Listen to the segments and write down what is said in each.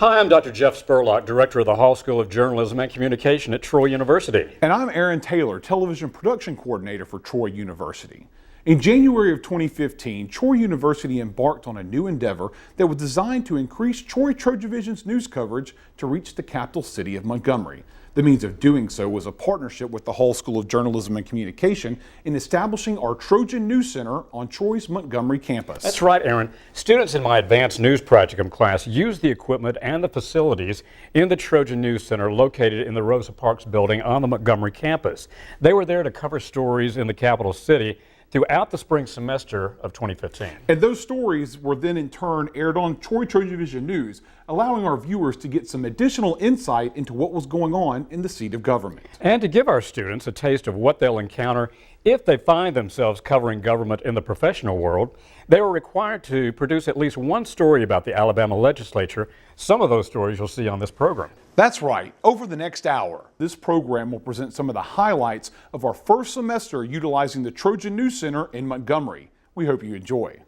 Hi, I'm Dr. Jeff Spurlock, Director of the Hall School of Journalism and Communication at Troy University. And I'm Aaron Taylor, Television Production Coordinator for Troy University. In January of 2015, Troy University embarked on a new endeavor that was designed to increase TrojanVision's news coverage to reach the capital city of Montgomery. The means of doing so was a partnership with the Hall School of Journalism and Communication in establishing our Trojan News Center on Troy's Montgomery campus. That's right, Aaron. Students in my advanced news practicum class used the equipment and the facilities in the Trojan News Center located in the Rosa Parks building on the Montgomery campus. They were there to cover stories in the capital city throughout the spring semester of 2015. And those stories were then in turn aired on TrojanVision News, allowing our viewers to get some additional insight into what was going on in the seat of government. And to give our students a taste of what they'll encounter if they find themselves covering government in the professional world, they were required to produce at least one story about the Alabama legislature. Some of those stories you'll see on this program. That's right. Over the next hour, this program will present some of the highlights of our first semester utilizing the Trojan News Center in Montgomery. We hope you enjoy.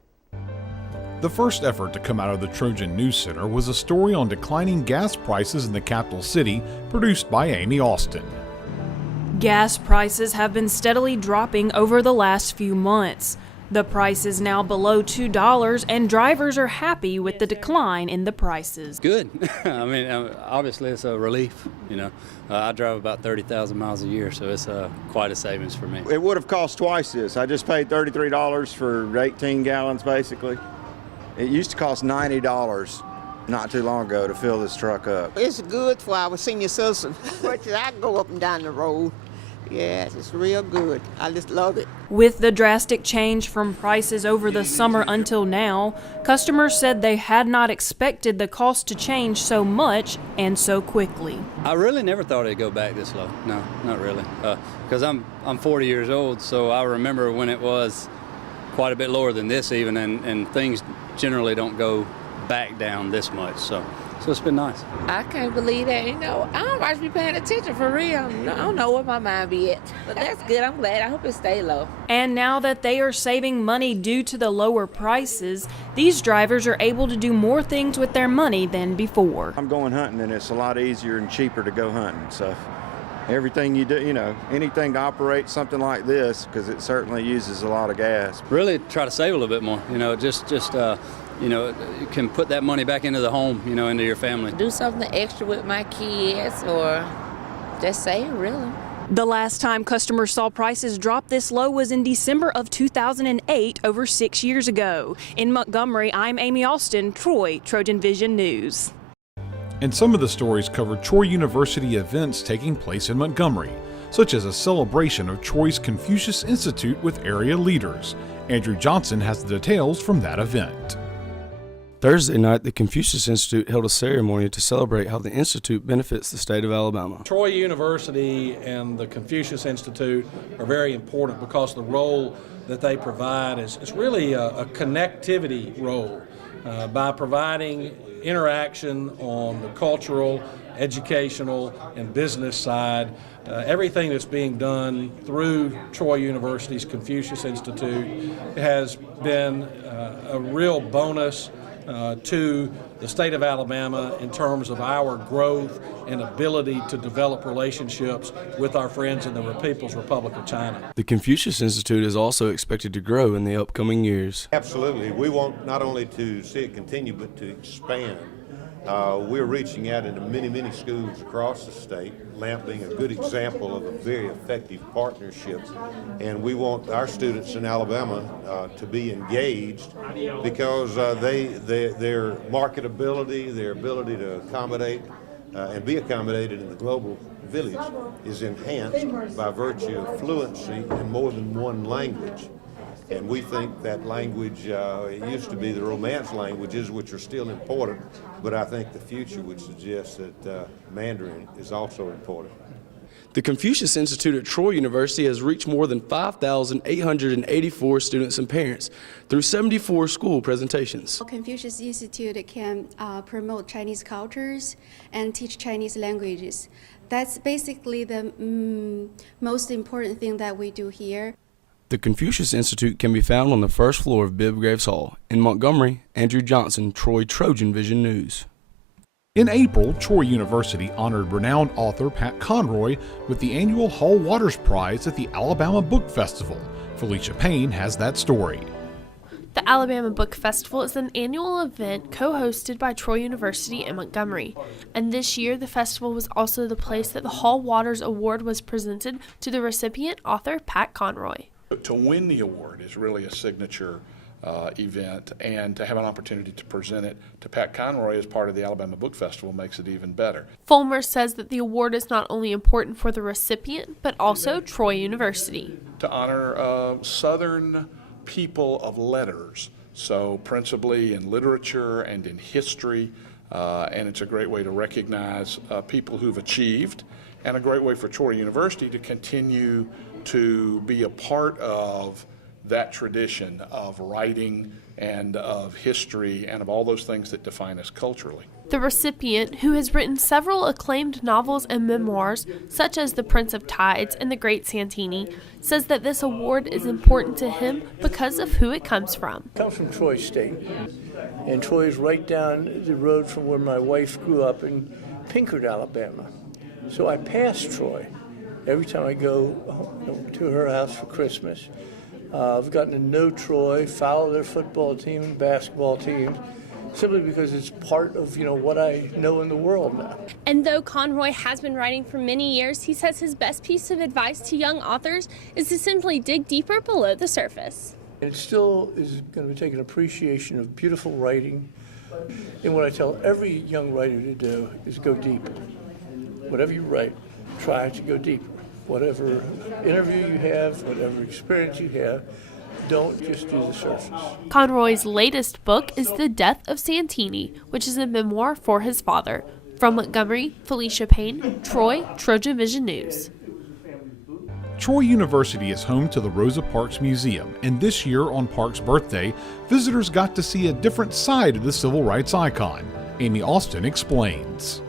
The first effort to come out of the Trojan News Center was a story on declining gas prices in the capital city, produced by Amy Austin. Gas prices have been steadily dropping over the last few months. The price is now below $2, and drivers are happy with the decline in the prices. Good. I mean, obviously it's a relief, you know. I drive about 30,000 miles a year, so it's quite a savings for me. It would have cost twice this. I just paid $33 for 18 gallons, basically. It used to cost $90 not too long ago to fill this truck up. It's good for our senior citizens. I go up and down the road. Yes, it's real good. I just love it. With the drastic change from prices over the summer until now, customers said they had not expected the cost to change so much and so quickly. I really never thought it'd go back this low. No, not really. Because I'm 40 years old, so I remember when it was quite a bit lower than this even, and things generally don't go back down this much. So it's been nice. I can't believe that. You know, I don't watch be paying attention for real. I don't know where my mind be at. But that's good. I'm glad. I hope it stay low. And now that they are saving money due to the lower prices, these drivers are able to do more things with their money than before. I'm going hunting, and it's a lot easier and cheaper to go hunting. So everything you do, you know, anything to operate something like this, because it certainly uses a lot of gas. Really try to save a little bit more. You know, just you know, you can put that money back into the home, you know, into your family. Do something extra with my kids or just save, really. The last time customers saw prices drop this low was in December of 2008, over 6 years ago. In Montgomery, I'm Amy Austin, Troy, TrojanVision News. And some of the stories covered Troy University events taking place in Montgomery, such as a celebration of Troy's Confucius Institute with area leaders. Andrew Johnson has the details from that event. Thursday night, the Confucius Institute held a ceremony to celebrate how the Institute benefits the state of Alabama. Troy University and the Confucius Institute are very important because the role that they provide is really a connectivity role by providing interaction on the cultural, educational, and business side. Everything that's being done through Troy University's Confucius Institute has been a real bonus to the state of Alabama in terms of our growth and ability to develop relationships with our friends in the People's Republic of China. The Confucius Institute is also expected to grow in the upcoming years. Absolutely. We want not only to see it continue, but to expand. We're reaching out into many schools across the state, LAMP being a good example of a very effective partnership. And we want our students in Alabama to be engaged because their marketability, their ability to accommodate and be accommodated in the global village is enhanced by virtue of fluency in more than one language. And we think that language, it used to be the Romance languages, which are still important, but I think the future would suggest that Mandarin is also important. The Confucius Institute at Troy University has reached more than 5,884 students and parents through 74 school presentations. Confucius Institute can promote Chinese cultures and teach Chinese languages. That's basically the most important thing that we do here. The Confucius Institute can be found on the first floor of Bibb Graves Hall. In Montgomery, Andrew Johnson, Troy TrojanVision News. In April, Troy University honored renowned author Pat Conroy with the annual Hall Waters Prize at the Alabama Book Festival. Felicia Payne has that story. The Alabama Book Festival is an annual event co-hosted by Troy University and Montgomery, and this year the festival was also the place that the Hall Waters Award was presented to the recipient author Pat Conroy. To win the award is really a signature event, and to have an opportunity to present it to Pat Conroy as part of the Alabama Book Festival makes it even better. Fulmer says that the award is not only important for the recipient, but also Troy University. To honor Southern people of letters, so principally in literature and in history, and it's a great way to recognize people who've achieved, and a great way for Troy University to continue to be a part of that tradition of writing and of history and of all those things that define us culturally. The recipient, who has written several acclaimed novels and memoirs, such as The Prince of Tides and The Great Santini, says that this award is important to him because of who it comes from. It comes from Troy State, and Troy is right down the road from where my wife grew up in Pinkard, Alabama. So I pass Troy every time I go to her house for Christmas. I've gotten to know Troy, follow their football team and basketball teams, simply because it's part of what I know in the world now. And though Conroy has been writing for many years, he says his best piece of advice to young authors is to simply dig deeper below the surface. It still is going to take an appreciation of beautiful writing, and what I tell every young writer to do is go deeper. Whatever you write, try to go deeper. Whatever interview you have, whatever experience you have, don't just do the surface. Conroy's latest book is The Death of Santini, which is a memoir for his father. From Montgomery, Felicia Payne, Troy, TrojanVision News. Troy University is home to the Rosa Parks Museum, and this year on Parks' birthday, visitors got to see a different side of the civil rights icon. Amy Austin explains.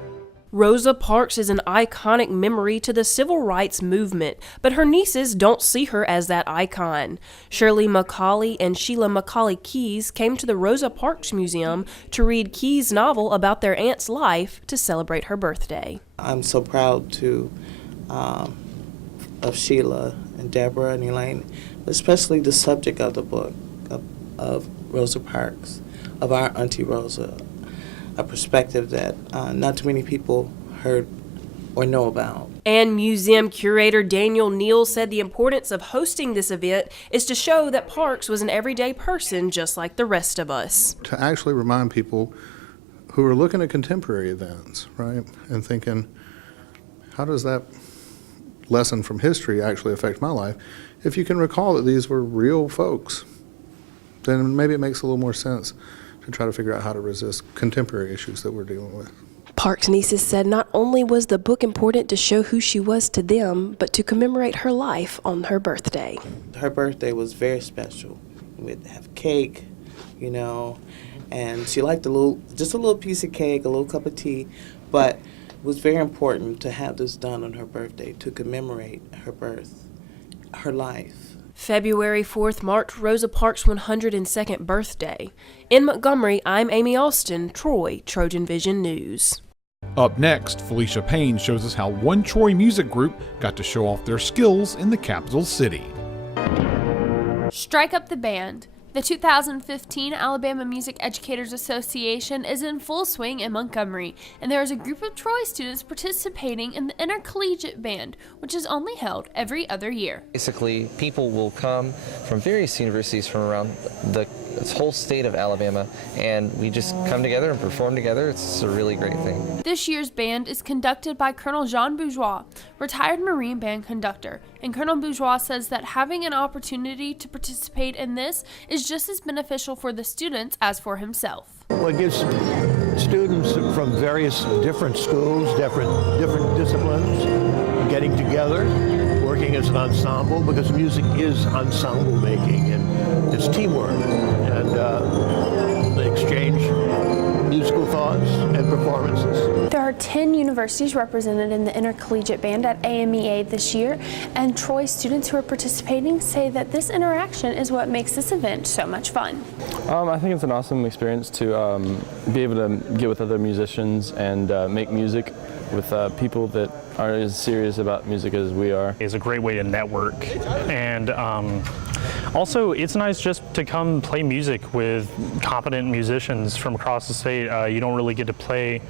Rosa Parks is an iconic memory to the civil rights movement, but her nieces don't see her as that icon. Shirley McCauley and Sheila McCauley Keyes came to the Rosa Parks Museum to read Keyes' novel about their aunt's life to celebrate her birthday. I'm so proud of Sheila and Deborah and Elaine, especially the subject of the book of Rosa Parks, of our Auntie Rosa. A perspective that not too many people heard or know about. And museum curator Daniel Neal said the importance of hosting this event is to show that Parks was an everyday person just like the rest of us. To actually remind people who are looking at contemporary events, right, and thinking, how does that lesson from history actually affect my life? If you can recall that these were real folks, then maybe it makes a little more sense to try to figure out how to resist contemporary issues that we're dealing with. Parks' nieces said not only was the book important to show who she was to them, but to commemorate her life on her birthday. Her birthday was very special. We'd have cake, and she liked just a little piece of cake, a little cup of tea, but it was very important to have this done on her birthday to commemorate her birth, her life. February 4th marked Rosa Parks' 102nd birthday. In Montgomery, I'm Amy Austin, Troy, TrojanVision News. Up next, Felicia Payne shows us how one Troy music group got to show off their skills in the capital city. Strike Up the Band. The 2015 Alabama Music Educators Association is in full swing in Montgomery, and there is a group of Troy students participating in the Intercollegiate Band, which is only held every other year. Basically, people will come from various universities from around the whole state of Alabama, and we just come together and perform together. It's a really great thing. This year's band is conducted by Colonel Jean Bourgeois, retired Marine band conductor, and Colonel Bourgeois says that having an opportunity to participate in this is just as beneficial for the students as for himself. Well, it gives students from various different schools, different disciplines, getting together, working as an ensemble, because music is ensemble making and it's teamwork. And they exchange musical thoughts and performances. There are 10 universities represented in the intercollegiate band at AMEA this year, and Troy students who are participating say that this interaction is what makes this event so much fun. I think it's an awesome experience to be able to get with other musicians and make music with people that are as serious about music as we are. It's a great way to network, and also it's nice just to come play music with competent musicians from across the state. You don't really get to play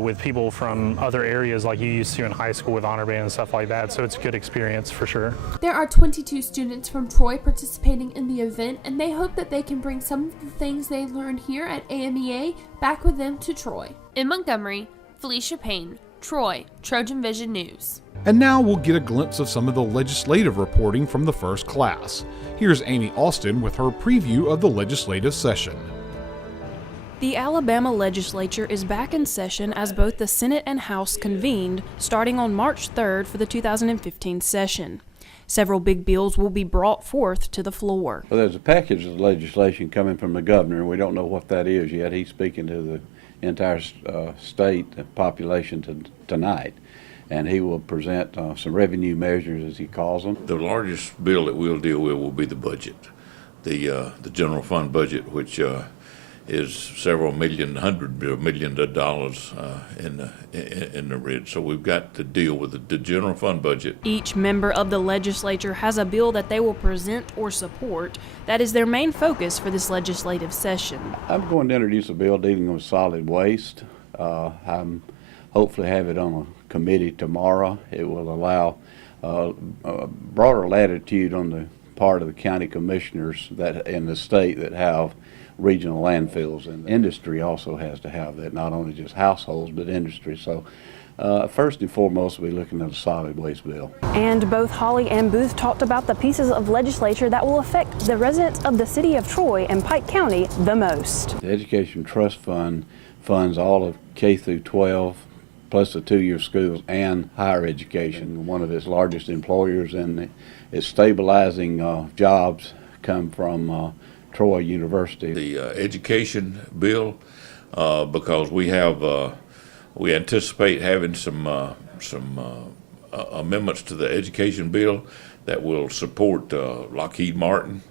with people from other areas like you used to in high school with honor band and stuff like that, so it's a good experience for sure. There are 22 students from Troy participating in the event, and they hope that they can bring some of the things they learned here at AMEA back with them to Troy. In Montgomery, Felicia Payne, Troy, Trojan Vision News. And now we'll get a glimpse of some of the legislative reporting from the first class. Here's Amy Austin with her preview of the legislative session. The Alabama legislature is back in session as both the Senate and House convened, starting on March 3rd for the 2015 session. Several big bills will be brought forth to the floor. Well, there's a package of legislation coming from the governor. We don't know what that is yet. He's speaking to the entire state population tonight, and he will present some revenue measures, as he calls them. The largest bill that we'll deal with will be the budget, the general fund budget, which is several million, hundred millions of dollars in the red. So we've got to deal with the general fund budget. Each member of the legislature has a bill that they will present or support. That is their main focus for this legislative session. I'm going to introduce a bill dealing with solid waste. I'm hopefully have it on a committee tomorrow. It will allow a broader latitude on the part of the county commissioners that in the state that have regional landfills, and industry also has to have that, not only just households but industry. So first and foremost, we'll be looking at a solid waste bill. And both Hawley and Booth talked about the pieces of legislature that will affect the residents of the city of Troy and Pike County the most. The Education Trust Fund funds all of K through 12 plus the two-year schools and higher education. One of its largest employers, and it's stabilizing jobs come from Troy University. The education bill, because we anticipate having some amendments to the education bill that will support Lockheed Martin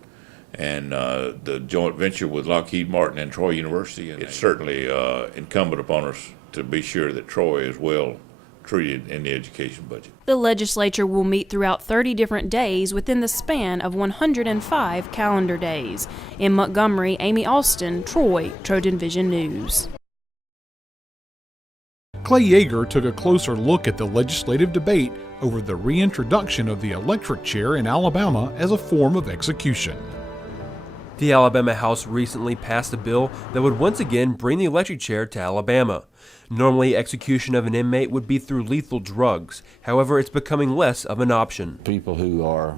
and the joint venture with Lockheed Martin and Troy University. And it's certainly incumbent upon us to be sure that Troy is well treated in the education budget. The legislature will meet throughout 30 different days within the span of 105 calendar days. In Montgomery, Amy Austin, Troy, Trojan Vision News. Clay Yeager took a closer look at the legislative debate over the reintroduction of the electric chair in Alabama as a form of execution. The Alabama House recently passed a bill that would once again bring the electric chair to Alabama. Normally, execution of an inmate would be through lethal drugs. However, it's becoming less of an option. People who are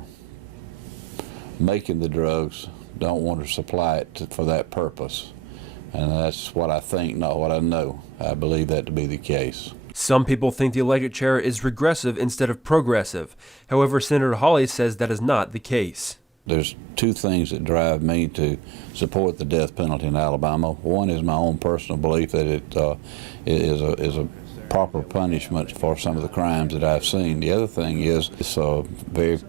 making the drugs don't want to supply it for that purpose. And that's what I think, not what I know. I believe that to be the case. Some people think the electric chair is regressive instead of progressive. However, Senator Hawley says that is not the case. There's two things that drive me to support the death penalty in Alabama. One is my own personal belief that it is a proper punishment for some of the crimes that I've seen. The other thing is it's a very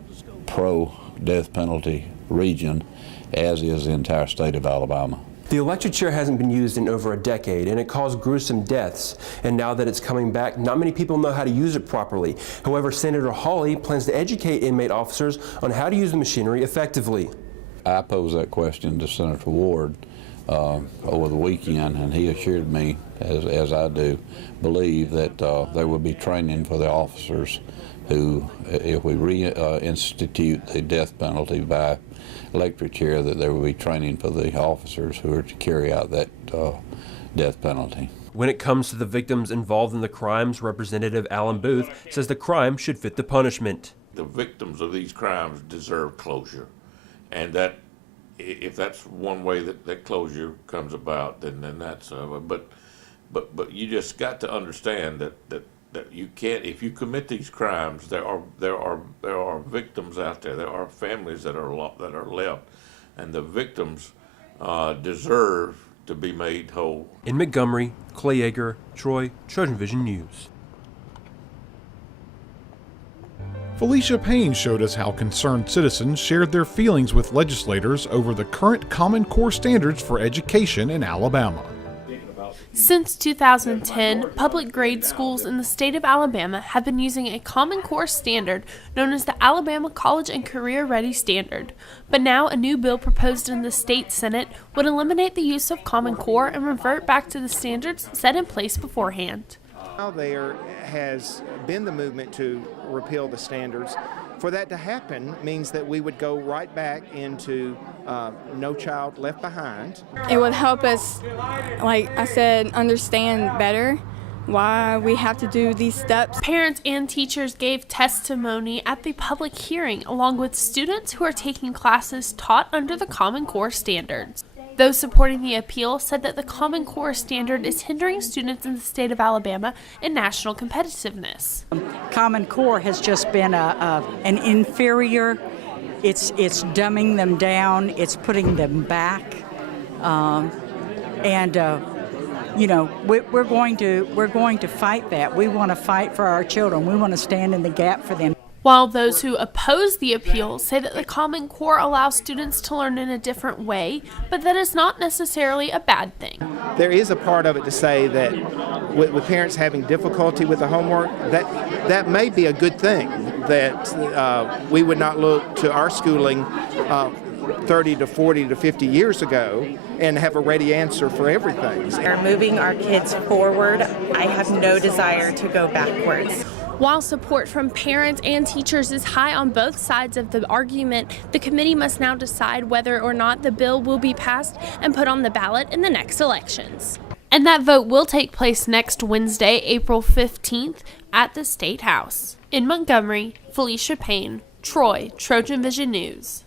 pro-death penalty region, as is the entire state of Alabama. The electric chair hasn't been used in over a decade, and it caused gruesome deaths. And now that it's coming back, not many people know how to use it properly. However, Senator Hawley plans to educate inmate officers on how to use the machinery effectively. I posed that question to Senator Ward over the weekend, and he assured me, as I do, believe that there will be training for the officers who, if we reinstitute the death penalty by electric chair, that there will be training for the officers who are to carry out that death penalty. When it comes to the victims involved in the crimes, Representative Alan Booth says the crime should fit the punishment. The victims of these crimes deserve closure, and that if that's one way that closure comes about, then that's but you just got to understand that you can't, if you commit these crimes, there are victims out there. There are families that are left, and the victims deserve to be made whole. In Montgomery, Clay Yeager, Troy, TrojanVision News. Felicia Payne showed us how concerned citizens shared their feelings with legislators over the current Common Core standards for education in Alabama. Since 2010, public grade schools in the state of Alabama have been using a Common Core standard known as the Alabama College and Career Ready Standard. But now a new bill proposed in the state Senate would eliminate the use of Common Core and revert back to the standards set in place beforehand. Now there has been the movement to repeal the standards. For that to happen means that we would go right back into No Child Left Behind. It would help us, like I said, understand better why we have to do these steps. Parents and teachers gave testimony at the public hearing, along with students who are taking classes taught under the Common Core standards. Those supporting the appeal said that the Common Core standard is hindering students in the state of Alabama in national competitiveness. Common Core has just been an inferior. It's dumbing them down. It's putting them back, you know, we're going to fight that. We want to fight for our children. We want to stand in the gap for them. While those who oppose the appeal say that the Common Core allows students to learn in a different way, but that is not necessarily a bad thing. There is a part of it to say that with parents having difficulty with the homework, that may be a good thing, that we would not look to our schooling 30 to 40 to 50 years ago and have a ready answer for everything. We're moving our kids forward. I have no desire to go backwards. While support from parents and teachers is high on both sides of the argument, the committee must now decide whether or not the bill will be passed and put on the ballot in the next elections. And that vote will take place next Wednesday, April 15th at the State House. In Montgomery, Felicia Payne, Troy, TrojanVision News.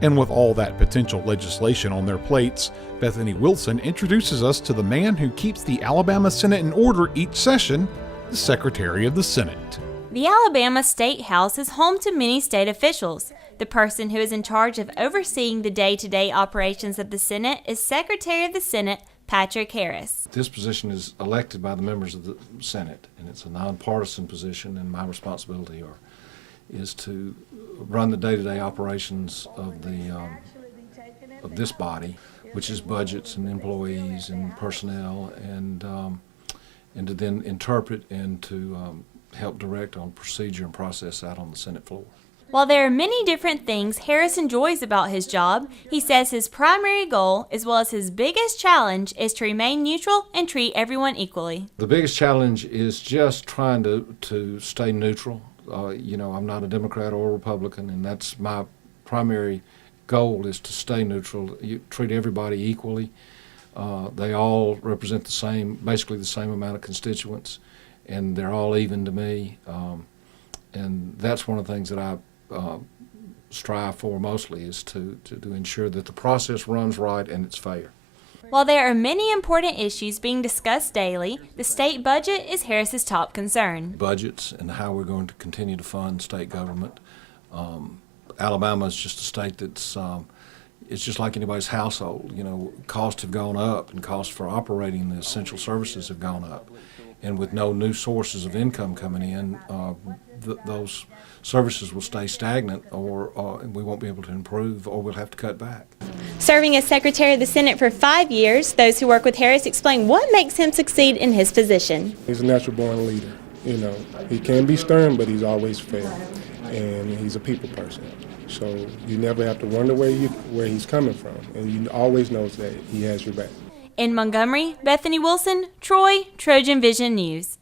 And with all that potential legislation on their plates, Bethany Wilson introduces us to the man who keeps the Alabama Senate in order each session, the Secretary of the Senate. The Alabama State House is home to many state officials. The person who is in charge of overseeing the day-to-day operations of the Senate is Secretary of the Senate, Patrick Harris. This position is elected by the members of the Senate, and it's a nonpartisan position, and my responsibility is to run the day-to-day operations of this body, which is budgets and employees and personnel, and to then interpret and to help direct on procedure and process out on the Senate floor. While there are many different things Harris enjoys about his job, he says his primary goal, as well as his biggest challenge, is to remain neutral and treat everyone equally. The biggest challenge is just trying to stay neutral. You know, I'm not a Democrat or a Republican, and that's my primary goal, is to stay neutral. You treat everybody equally. They all represent basically the same amount of constituents, and they're all even to me. And that's one of the things that I strive for mostly, is to ensure that the process runs right and it's fair. While there are many important issues being discussed daily, the state budget is Harris's top concern. Budgets and how we're going to continue to fund state government. Alabama is just a state that's it's just like anybody's household. You know, costs have gone up, and costs for operating the essential services have gone up. And with no new sources of income coming in, those services will stay stagnant, or we won't be able to improve, or we'll have to cut back. Serving as Secretary of the Senate for 5 years, those who work with Harris explain what makes him succeed in his position. He's a natural-born leader. You know, he can be stern, but he's always fair, and he's a people person. So you never have to wonder where he's coming from, and you always know that he has your back. In Montgomery, Bethany Wilson, Troy, TrojanVision News.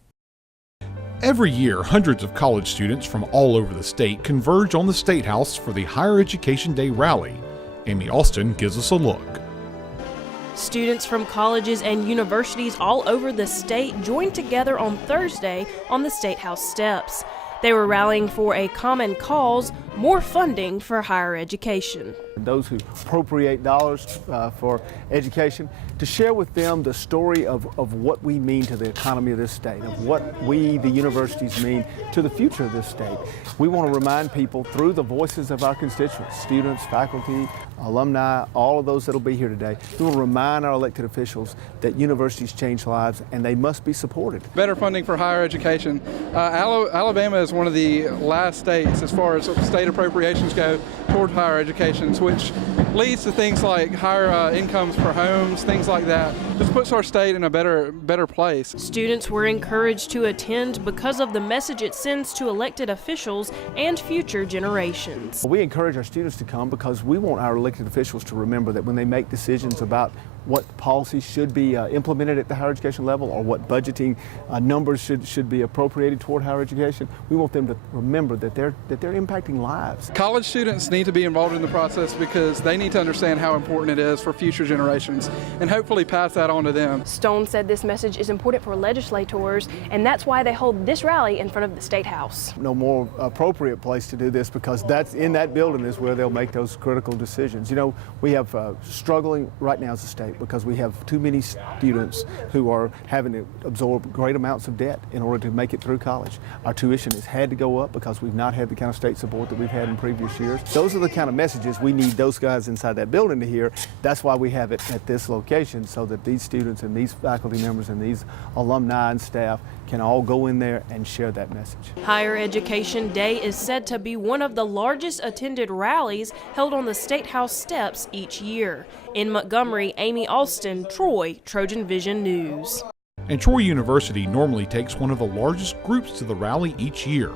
Every year, hundreds of college students from all over the state converge on the State House for the Higher Education Day rally. Amy Austin gives us a look. Students from colleges and universities all over the state joined together on Thursday on the State House steps. They were rallying for a common cause, more funding for higher education. Those who appropriate dollars for education, to share with them the story of what we mean to the economy of this state, of what we, the universities, mean to the future of this state. We want to remind people through the voices of our constituents, students, faculty, alumni, all of those that will be here today. We will remind our elected officials that universities change lives and they must be supported. Better funding for higher education. Alabama is one of the last states as far as state appropriations go toward higher education, which leads to things like higher incomes for homes, things like that. Just puts our state in a better place. Students were encouraged to attend because of the message it sends to elected officials and future generations. We encourage our students to come because we want our elected officials to remember that when they make decisions about what policies should be implemented at the higher education level or what budgeting numbers should be appropriated toward higher education, we want them to remember that they're impacting lives. College students need to be involved in the process because they need to understand how important it is for future generations and hopefully pass that on to them. Stone said this message is important for legislators, and that's why they hold this rally in front of the State House. No more appropriate place to do this because that's in that building is where they'll make those critical decisions. You know, we have struggling right now as a state because we have too many students who are having to absorb great amounts of debt in order to make it through college. Our tuition has had to go up because we've not had the kind of state support that we've had in previous years. Those are the kind of messages we need those guys inside that building to hear. That's why we have it at this location, so that these students and these faculty members and these alumni and staff can all go in there and share that message. Higher Education Day is said to be one of the largest attended rallies held on the State House steps each year. In Montgomery, Amy Alston, Troy, Trojan Vision News. And Troy University normally takes one of the largest groups to the rally each year.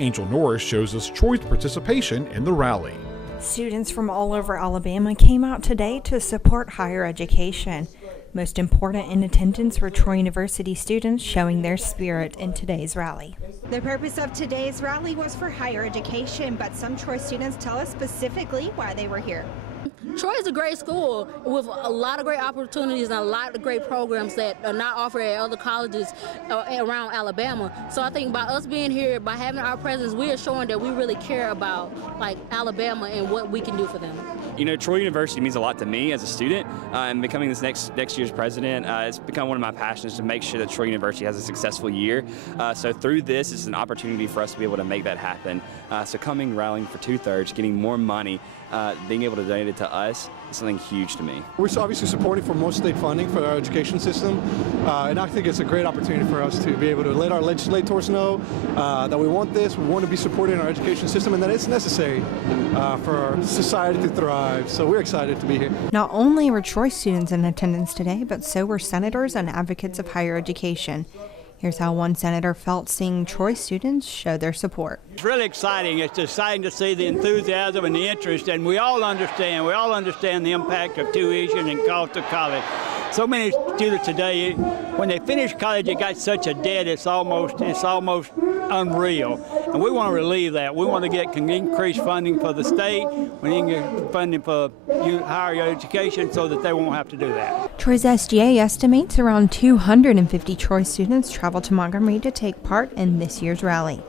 Angel Norris shows us Troy's participation in the rally. Students from all over Alabama came out today to support higher education. Most important in attendance were Troy University students showing their spirit in today's rally. The purpose of today's rally was for higher education, but some Troy students tell us specifically why they were here. Troy is a great school with a lot of great opportunities and a lot of great programs that are not offered at other colleges around Alabama. So I think by us being here, by having our presence, we are showing that we really care about Alabama and what we can do for them. You know, Troy University means a lot to me as a student, and becoming this next year's president, it's become one of my passions to make sure that Troy University has a successful year. So through this, it's an opportunity for us to be able to make that happen. So coming, rallying for 2/3, getting more money, being able to donate it to us is something huge to me. We're obviously supporting for more state funding for our education system, and I think it's a great opportunity for us to be able to let our legislators know that we want this, we want to be supporting our education system, and that it's necessary for our society to thrive. So we're excited to be here. Not only were Troy students in attendance today, but so were senators and advocates of higher education. Here's how one senator felt seeing Troy students show their support. It's really exciting. It's exciting to see the enthusiasm and the interest, and we all understand the impact of tuition and cost of college. So many students today, when they finish college, they got such a debt, it's almost unreal. And we want to relieve that. We want to get increased funding for the state, we need to get funding for higher education so that they won't have to do that. Troy's SGA estimates around 250 Troy students travel to Montgomery to take part in this year's rally.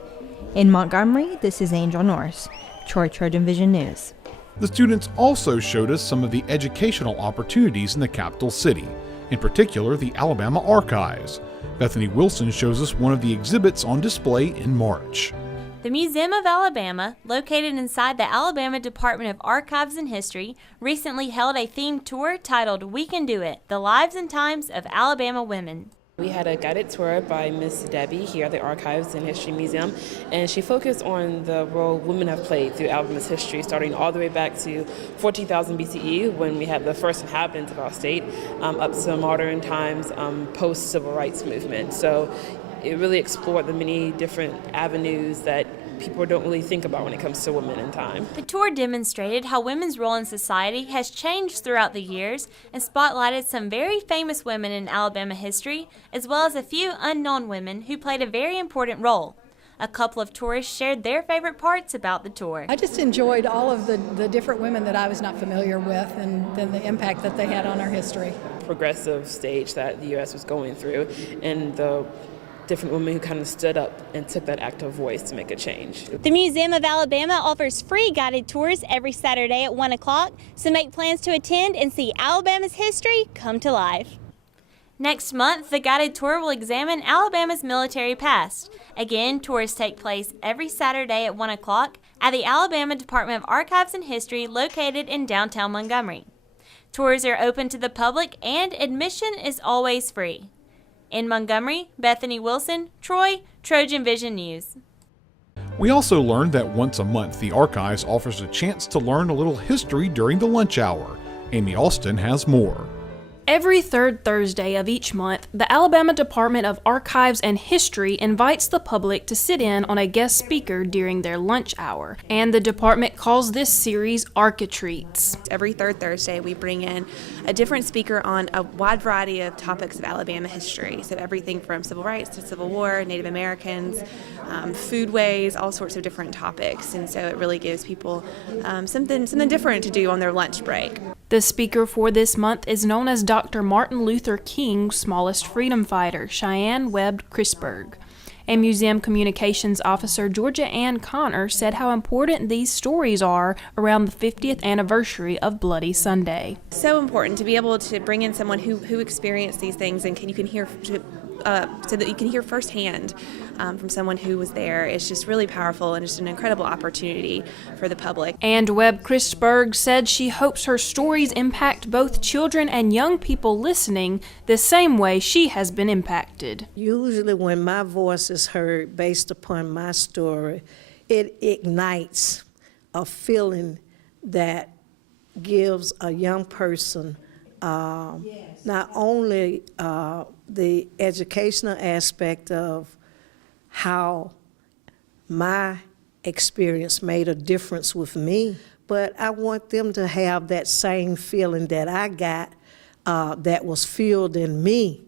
In Montgomery, this is Angel Norris, Troy Trojan Vision News. The students also showed us some of the educational opportunities in the capital city, in particular the Alabama Archives. Bethany Wilson shows us one of the exhibits on display in March. The Museum of Alabama, located inside the Alabama Department of Archives and History, recently held a themed tour titled We Can Do It, The Lives and Times of Alabama Women. We had a guided tour by Miss Debbie here at the Archives and History Museum, and she focused on the role women have played through Alabama's history, starting all the way back to 14,000 BCE when we had the first inhabitants of our state, up to modern times, post-civil rights movement. So it really explored the many different avenues that people don't really think about when it comes to women in time. The tour demonstrated how women's role in society has changed throughout the years and spotlighted some very famous women in Alabama history, as well as a few unknown women who played a very important role. A couple of tourists shared their favorite parts about the tour. I just enjoyed all of the different women that I was not familiar with and then the impact that they had on our history. Progressive stage that the U.S. was going through and the different women who kind of stood up and took that active voice to make a change. The Museum of Alabama offers free guided tours every Saturday at 1 o'clock, so make plans to attend and see Alabama's history come to life. Next month, the guided tour will examine Alabama's military past. Again, tours take place every Saturday at 1 o'clock at the Alabama Department of Archives and History located in downtown Montgomery. Tours are open to the public and admission is always free. In Montgomery, Bethany Wilson, Troy, TrojanVision News. We also learned that once a month, the Archives offers a chance to learn a little history during the lunch hour. Amy Alston has more. Every third Thursday of each month, the Alabama Department of Archives and History invites the public to sit in on a guest speaker during their lunch hour, and the department calls this series Architreats. Every third Thursday, we bring in a different speaker on a wide variety of topics of Alabama history. So everything from civil rights to Civil War, Native Americans, foodways, all sorts of different topics. And so it really gives people something different to do on their lunch break. The speaker for this month is known as Dr. Martin Luther King's smallest freedom fighter, Cheyenne Webb Chrisburg. And Museum Communications Officer Georgia Ann Connor said how important these stories are around the 50th anniversary of Bloody Sunday. So important to be able to bring in someone who experienced these things and you can hear so that you can hear firsthand from someone who was there. It's just really powerful and just an incredible opportunity for the public. And Webb Chrisburg said she hopes her stories impact both children and young people listening the same way she has been impacted. Usually when my voice is heard based upon my story, it ignites a feeling that gives a young person not only the educational aspect of how my experience made a difference with me, but I want them to have that same feeling that I got that was fueled in me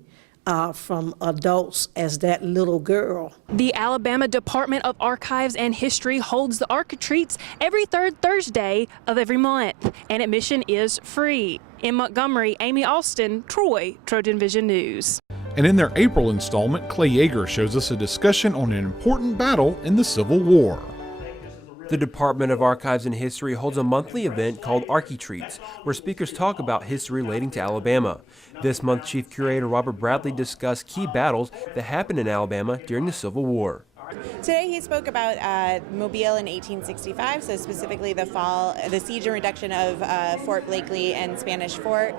from adults as that little girl. The Alabama Department of Archives and History holds the Architreats every third Thursday of every month, and admission is free. In Montgomery, Amy Alston, Troy, TrojanVision News. And in their April installment, Clay Yeager shows us a discussion on an important battle in the Civil War. The Department of Archives and History holds a monthly event called Architreats, where speakers talk about history relating to Alabama. This month, Chief Curator Robert Bradley discussed key battles that happened in Alabama during the Civil War. Today he spoke about Mobile in 1865, so specifically the siege and reduction of Fort Blakely and Spanish Fort.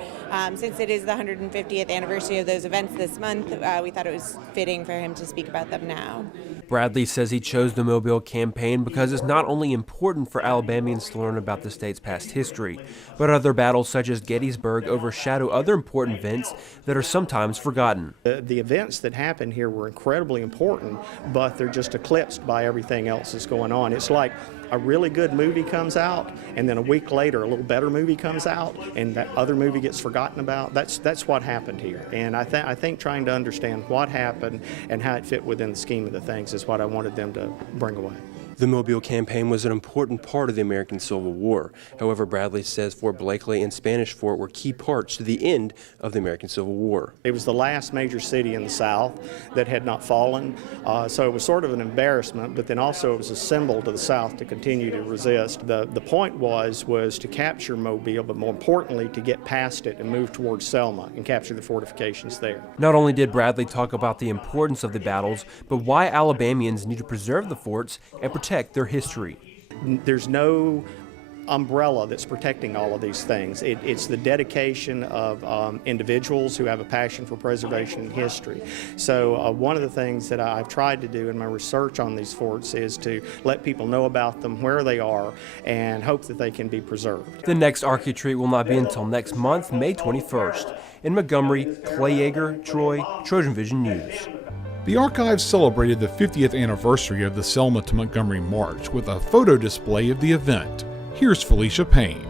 Since it is the 150th anniversary of those events this month, we thought it was fitting for him to speak about them now. Bradley says he chose the Mobile campaign because it's not only important for Alabamians to learn about the state's past history, but other battles such as Gettysburg overshadow other important events that are sometimes forgotten. The events that happened here were incredibly important, but they're just eclipsed by everything else that's going on. It's like a really good movie comes out, and then a week later a little better movie comes out, and that other movie gets forgotten about. That's what happened here. And I think trying to understand what happened and how it fit within the scheme of the things is what I wanted them to bring away. The Mobile campaign was an important part of the American Civil War. However, Bradley says Fort Blakely and Spanish Fort were key parts to the end of the American Civil War. It was the last major city in the South that had not fallen, so it was sort of an embarrassment, but then also it was a symbol to the South to continue to resist. The point was to capture Mobile, but more importantly to get past it and move towards Selma and capture the fortifications there. Not only did Bradley talk about the importance of the battles, but why Alabamians need to preserve the forts and protect their history. There's no umbrella that's protecting all of these things. It's the dedication of individuals who have a passion for preservation and history. So one of the things that I've tried to do in my research on these forts is to let people know about them, where they are, and hope that they can be preserved. The next Architreat will not be until next month, May 21st. In Montgomery, Clay Yeager, Troy, TrojanVision News. The Archives celebrated the 50th anniversary of the Selma to Montgomery March with a photo display of the event. Here's Felicia Payne.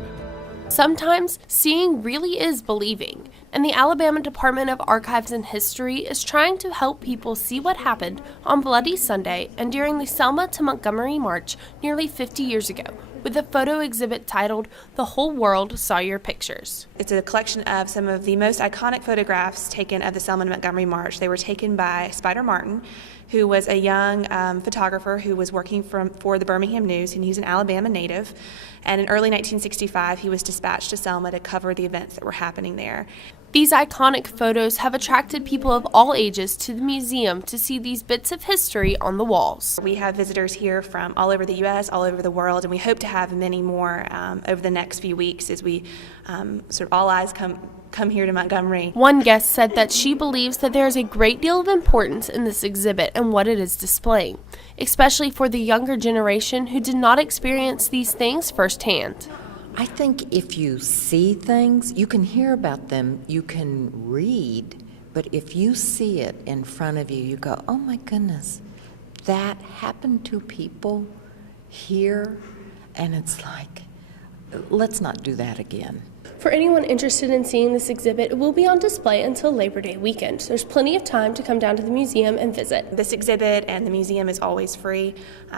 Sometimes seeing really is believing, and the Alabama Department of Archives and History is trying to help people see what happened on Bloody Sunday and during the Selma to Montgomery March nearly 50 years ago, with a photo exhibit titled "The Whole World Saw Your Pictures." It's a collection of some of the most iconic photographs taken of the Selma and Montgomery March. They were taken by Spider Martin, who was a young photographer who was working for the Birmingham News, and he's an Alabama native. And in early 1965, he was dispatched to Selma to cover the events that were happening there. These iconic photos have attracted people of all ages to the museum to see these bits of history on the walls. We have visitors here from all over the U.S., all over the world, and we hope to have many more over the next few weeks as we sort of all eyes come here to Montgomery. One guest said that she believes that there is a great deal of importance in this exhibit and what it is displaying, especially for the younger generation who did not experience these things firsthand. I think if you see things, you can hear about them, you can read, but if you see it in front of you, you go, oh my goodness, that happened to people here, and it's like, let's not do that again. For anyone interested in seeing this exhibit, it will be on display until Labor Day weekend. There's plenty of time to come down to the museum and visit. This exhibit and the museum is always free.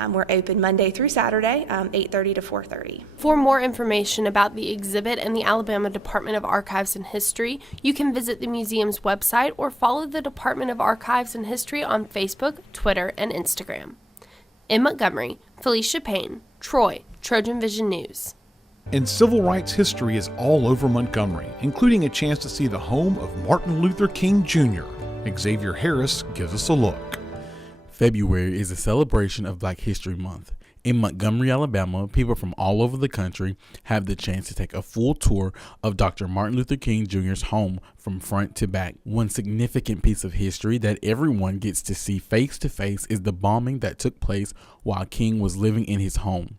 We're open Monday through Saturday, 8:30 to 4:30. For more information about the exhibit and the Alabama Department of Archives and History, you can visit the museum's website or follow the Department of Archives and History on Facebook, Twitter, and Instagram. In Montgomery, Felicia Payne, Troy, Trojan Vision News. And civil rights history is all over Montgomery, including a chance to see the home of Martin Luther King Jr. Xavier Harris gives us a look. February is a celebration of Black History Month. In Montgomery, Alabama, people from all over the country have the chance to take a full tour of Dr. Martin Luther King Jr.'s home from front to back. One significant piece of history that everyone gets to see face to face is the bombing that took place while King was living in his home.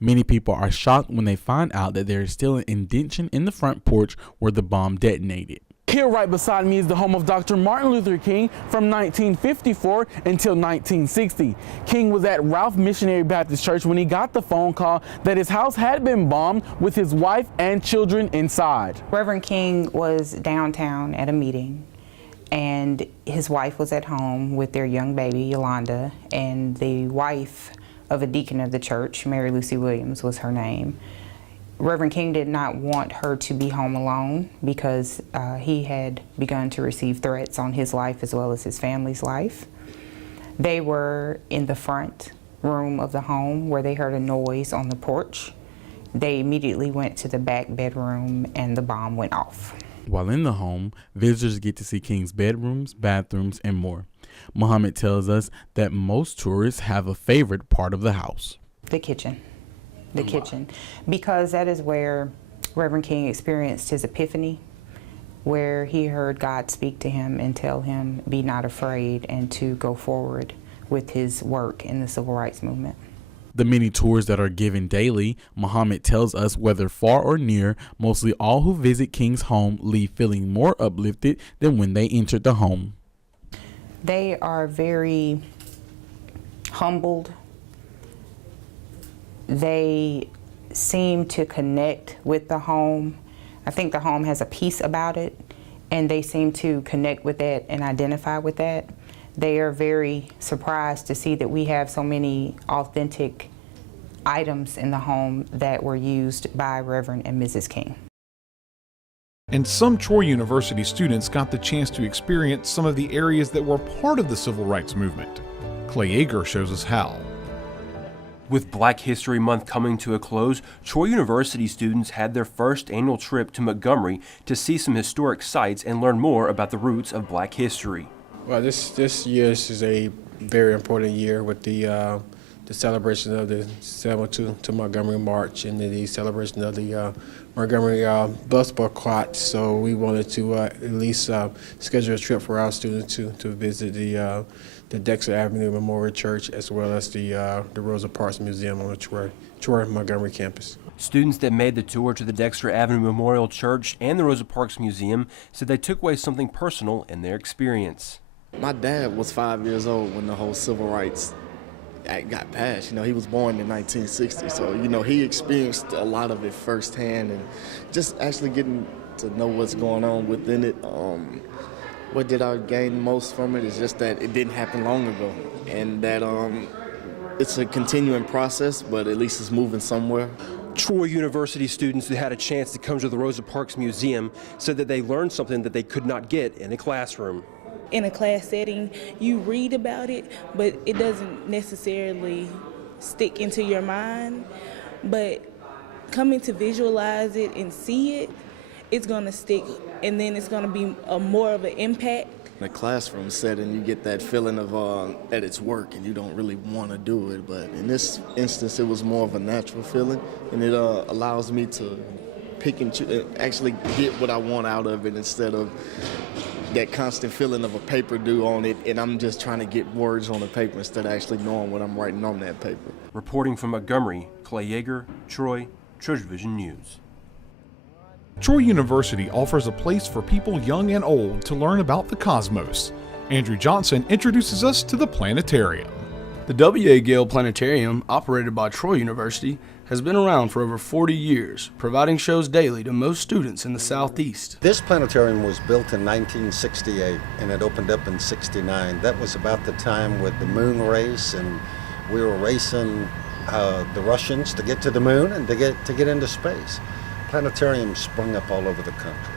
Many people are shocked when they find out that there is still an indentation in the front porch where the bomb detonated. Here right beside me is the home of Dr. Martin Luther King from 1954 until 1960. King was at Ralph Missionary Baptist Church when he got the phone call that his house had been bombed with his wife and children inside. Reverend King was downtown at a meeting, and his wife was at home with their young baby, Yolanda, and the wife of a deacon of the church, Mary Lucy Williams was her name. Reverend King did not want her to be home alone because he had begun to receive threats on his life as well as his family's life. They were in the front room of the home where they heard a noise on the porch. They immediately went to the back bedroom and the bomb went off. While in the home, visitors get to see King's bedrooms, bathrooms, and more. Muhammad tells us that most tourists have a favorite part of the house. The kitchen. The kitchen. Because that is where Reverend King experienced his epiphany, where he heard God speak to him and tell him, be not afraid, and to go forward with his work in the civil rights movement. The many tours that are given daily, Muhammad tells us whether far or near, mostly all who visit King's home leave feeling more uplifted than when they entered the home. They are very humbled. They seem to connect with the home. I think the home has a peace about it, and they seem to connect with that and identify with that. They are very surprised to see that we have so many authentic items in the home that were used by Reverend and Mrs. King. And some Troy University students got the chance to experience some of the areas that were part of the civil rights movement. Clay Yeager shows us how. With Black History Month coming to a close, Troy University students had their first annual trip to Montgomery to see some historic sites and learn more about the roots of Black history. Well, this year is a very important year with the celebration of the Selma to Montgomery March and the celebration of the Montgomery bus boycott. So we wanted to at least schedule a trip for our students to visit the Dexter Avenue Memorial Church as well as the Rosa Parks Museum on the Troy Montgomery campus. Students that made the tour to the Dexter Avenue Memorial Church and the Rosa Parks Museum said they took away something personal in their experience. My dad was 5 years old when the whole Civil Rights Act got passed. You know, he was born in 1960, so, you know, he experienced a lot of it firsthand, and just actually getting to know what's going on within it. What did I gain most from it is just that it didn't happen long ago, and that it's a continuing process, but at least it's moving somewhere. Troy University students who had a chance to come to the Rosa Parks Museum said that they learned something that they could not get in a classroom. In a class setting, you read about it, but it doesn't necessarily stick into your mind. But coming to visualize it and see it, it's going to stick, and then it's going to be more of an impact. In a classroom setting, you get that feeling of that it's work and you don't really want to do it. But in this instance, it was more of a natural feeling, and it allows me to pick and choose, actually get what I want out of it instead of that constant feeling of a paper due on it, and I'm just trying to get words on the paper instead of actually knowing what I'm writing on that paper. Reporting from Montgomery, Clay Yeager, Troy, TrojanVision News. Troy University offers a place for people young and old to learn about the cosmos. Andrew Johnson introduces us to the planetarium. The W.A. Gale Planetarium, operated by Troy University, has been around for over 40 years, providing shows daily to most students in the Southeast. This planetarium was built in 1968 and it opened up in '69. That was about the time with the moon race, and we were racing the Russians to get to the moon and to get into space. Planetariums sprung up all over the country.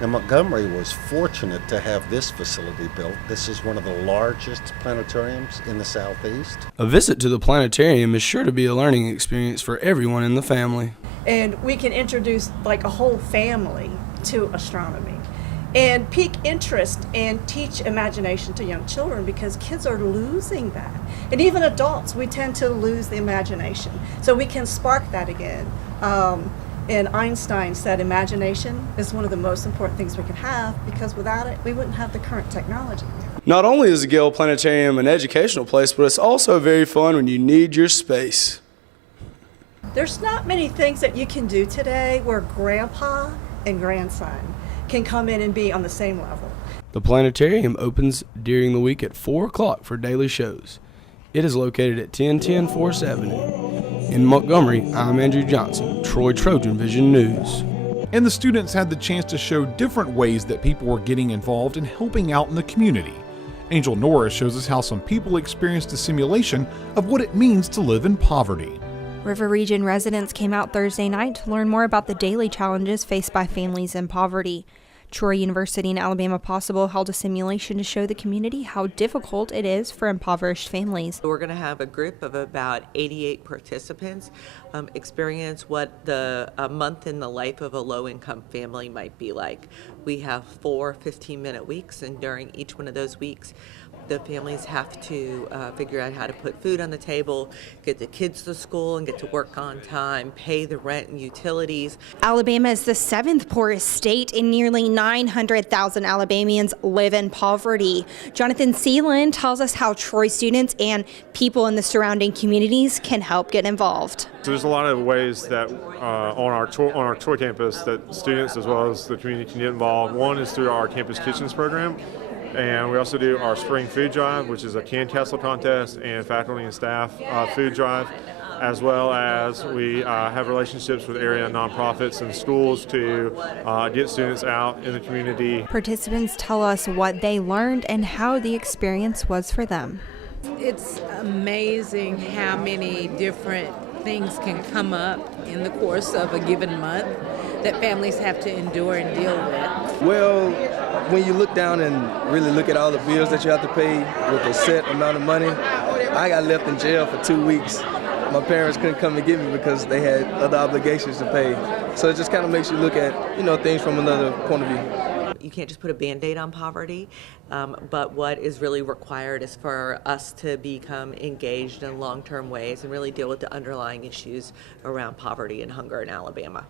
Now, Montgomery was fortunate to have this facility built. This is one of the largest planetariums in the Southeast. A visit to the planetarium is sure to be a learning experience for everyone in the family. And we can introduce like a whole family to astronomy and pique interest and teach imagination to young children, because kids are losing that. And even adults, we tend to lose the imagination. So we can spark that again. And Einstein said imagination is one of the most important things we can have, because without it, we wouldn't have the current technology. Not only is the Gale Planetarium an educational place, but it's also very fun when you need your space. There's not many things that you can do today where grandpa and grandson can come in and be on the same level. The planetarium opens during the week at 4 o'clock for daily shows. It is located at 1010 4th Avenue. In Montgomery, I'm Andrew Johnson, Troy TrojanVision News. And the students had the chance to show different ways that people were getting involved and helping out in the community. Angel Norris shows us how some people experienced a simulation of what it means to live in poverty. River Region residents came out Thursday night to learn more about the daily challenges faced by families in poverty. Troy University and Alabama Possible held a simulation to show the community how difficult it is for impoverished families. We're going to have a group of about 88 participants experience what a month in the life of a low-income family might be like. We have 4 15-minute weeks, and during each one of those weeks, the families have to figure out how to put food on the table, get the kids to school and get to work on time, pay the rent and utilities. Alabama is the 7th poorest state, and nearly 900,000 Alabamians live in poverty. Jonathan Seeland tells us how Troy students and people in the surrounding communities can help get involved. So there's a lot of ways that on our Troy campus that students as well as the community can get involved. One is through our Campus Kitchens program. And we also do our spring food drive, which is a can castle contest and faculty and staff food drive, as well as we have relationships with area nonprofits and schools to get students out in the community. Participants tell us what they learned and how the experience was for them. It's amazing how many different things can come up in the course of a given month that families have to endure and deal with. Well, when you look down and really look at all the bills that you have to pay with a set amount of money, I got left in jail for 2 weeks. My parents couldn't come and get me because they had other obligations to pay. So it just kind of makes you look at, things from another point of view. You can't just put a Band-Aid on poverty, but what is really required is for us to become engaged in long-term ways and really deal with the underlying issues around poverty and hunger in Alabama.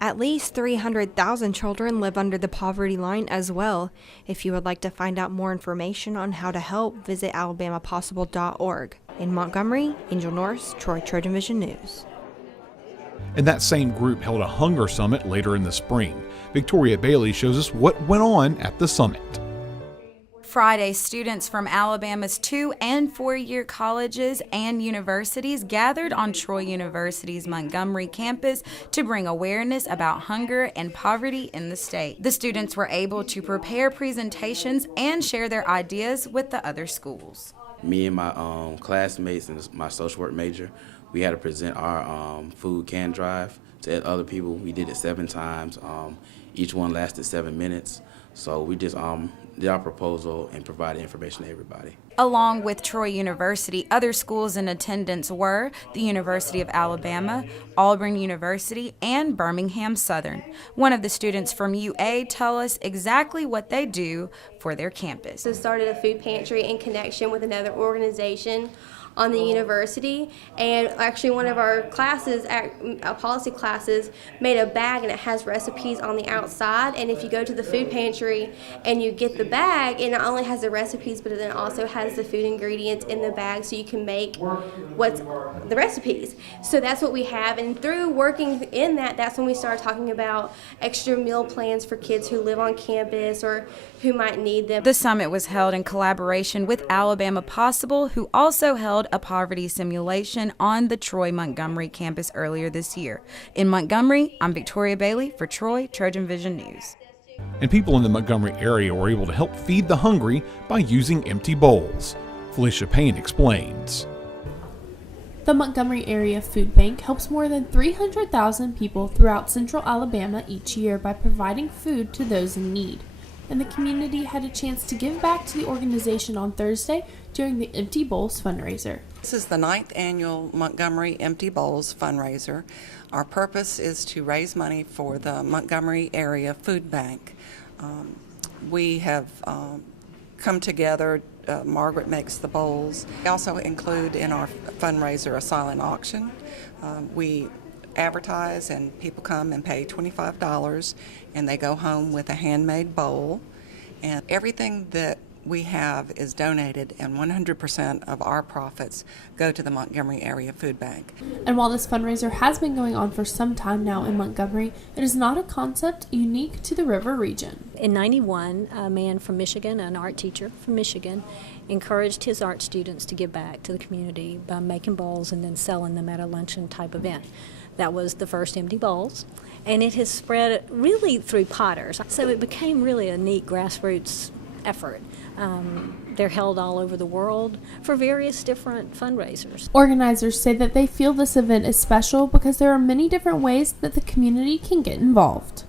At least 300,000 children live under the poverty line as well. If you would like to find out more information on how to help, visit alabamapossible.org. In Montgomery, Angel Norris, Troy TrojanVision News. And that same group held a hunger summit later in the spring. Victoria Bailey shows us what went on at the summit. Friday, students from Alabama's 2- and 4-year colleges and universities gathered on Troy University's Montgomery campus to bring awareness about hunger and poverty in the state. The students were able to prepare presentations and share their ideas with the other schools. Me and my classmates and my social work major, we had to present our food can drive to other people. We did it 7 times. Each one lasted 7 minutes. So we just did our proposal and provided information to everybody. Along with Troy University, other schools in attendance were the University of Alabama, Auburn University, and Birmingham Southern. One of the students from UA tell us exactly what they do for their campus. So started a food pantry in connection with another organization on the university, and actually one of our classes, policy classes, made a bag and it has recipes on the outside, and if you go to the food pantry and you get the bag, it not only has the recipes but it then also has the food ingredients in the bag so you can make what's the recipes. So that's what we have, and through working in that, that's when we started talking about extra meal plans for kids who live on campus or who might need them. The summit was held in collaboration with Alabama Possible, who also held a poverty simulation on the Troy Montgomery campus earlier this year. In Montgomery, I'm Victoria Bailey for Troy TrojanVision News. And people in the Montgomery area were able to help feed the hungry by using empty bowls. Felicia Payne explains. The Montgomery Area Food Bank helps more than 300,000 people throughout central Alabama each year by providing food to those in need. And the community had a chance to give back to the organization on Thursday during the Empty Bowls fundraiser. This is the 9th annual Montgomery Empty Bowls fundraiser. Our purpose is to raise money for the Montgomery Area Food Bank. We have come together. Margaret makes the bowls. We also include in our fundraiser a silent auction. We advertise and people come and pay $25 and they go home with a handmade bowl, and everything that we have is donated, and 100% of our profits go to the Montgomery Area Food Bank. And while this fundraiser has been going on for some time now in Montgomery, it is not a concept unique to the river region. In '91, a man from Michigan, an art teacher from Michigan, encouraged his art students to give back to the community by making bowls and then selling them at a luncheon type event. That was the first Empty Bowls, and it has spread really through potters. So it became really a neat grassroots effort. They're held all over the world for various different fundraisers. Organizers say that they feel this event is special because there are many different ways that the community can get involved.